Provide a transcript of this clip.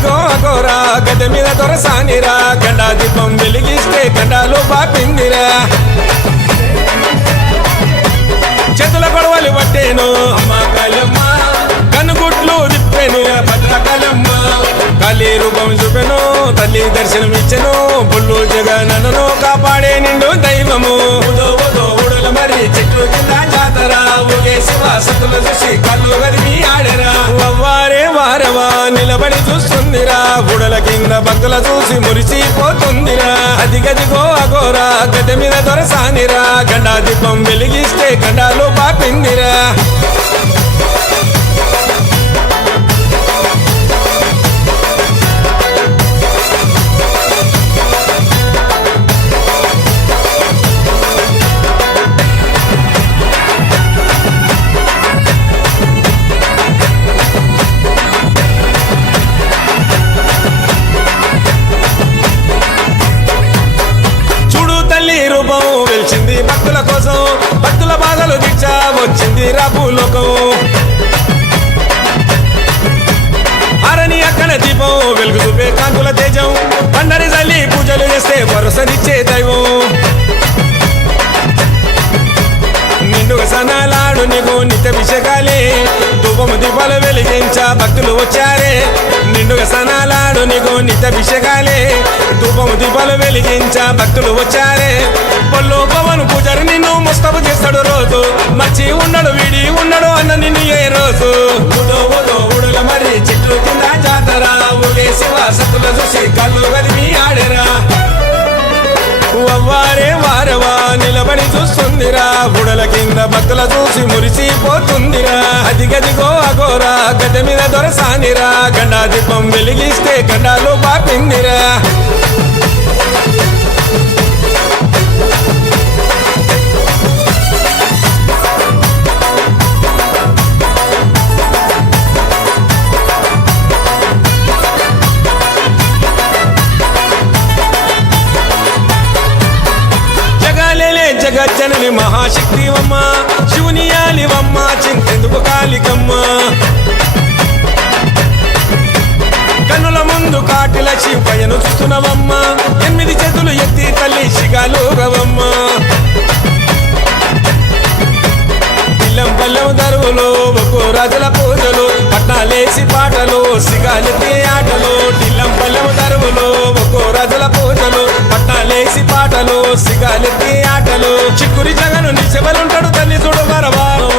అదిగదిగో అగోరా గడ్డ మీద దొరసానిరా గండా దీపం వెలిగిస్తే గండాలు బాపిందిరా చేతుల గొడవలు పట్టేను అమ్మ కాళమ్మ కనుగుట్లు తిప్పెను భద్రకాళమ్మ కాళీ రూపం చూపెను తల్లి దర్శనం ఇచ్చెను బుల్లు జగనను కాపాడే నిండు దైవము ఊడల మరి చెట్లు కింద జాతర ఊగే శివ సతులు చూసి కళ్ళు గదిమి ఆడరా అవ్వారే వారవా నిలబడి చూస్తుందిరా ఊడల కింద భక్తుల చూసి మురిసిపోతుందిరా అదిగదిగో అగోరా గడ్డ మీద దొరసానిరా గండా దీపం వెలిగిస్తే గండాలు పాపిందిరా రూపం వెలిచింది భక్తుల కోసం భక్తుల బాధలు దీక్ష వచ్చింది రాపులోకం అరణి అక్కడ దీపం వెలుగు చూపే కాంతుల తేజం పండరి తల్లి పూజలు చేస్తే భరోసనిచ్చే దైవం నిండుగా సనాలాడు నీకు నిత్యాభిషేకాలే ధూపము దీపాలు వెలిగించ భక్తులు వచ్చారే నిండుగా సనాలాడు నీకు నిత్యాభిషేకాలే ధూపము దీపాలు వెలిగించ భక్తులు వచ్చారే పళ్ళు పవన్ పూజారి నిన్ను ముస్తపు చేస్తాడు రోజు మర్చి ఉండడు వీడి ఉండడు అన్న నిన్ను ఏ రోజు ఊడల మరి చెట్లు కింద జాతర ఊగే శివ సతుల చూసి కళ్ళు గదిమి ఆడరా అవ్వారే వారవా నిలబడి చూస్తుందిరా బుడల కింద భక్తుల చూసి మురిసిపోతుందిరా అదిగదిగో అగోరా గడ్డ మీద దొరసానిరా గండా దీపం వెలిగిస్తే గండాలు పాపిందిరా జగజ్జనని మహాశక్తివమ్మ శివుని యాలివమ్మ చింతెందుకు కాళికమ్మ కన్నుల ముందు కాటిల శివయ్యను చూస్తున్నవమ్మ 8 చేతులు ఎత్తి తల్లి శిగాలుగవమ్మ పిల్లం పల్లెం దరువులు ఒక్కో రాజుల పూజలు పట్నాలేసి పాటలు సిగాలెత్తి ఆటలు ఢిల్లం పల్లెం దరువులు ఒక్కో రాజుల పూజలు పట్నాలేసి పాటలు సిగాలెత్తి ఆటలు చిక్కురి జగను నిశబలుంటాడు తల్లి చూడు వరవాను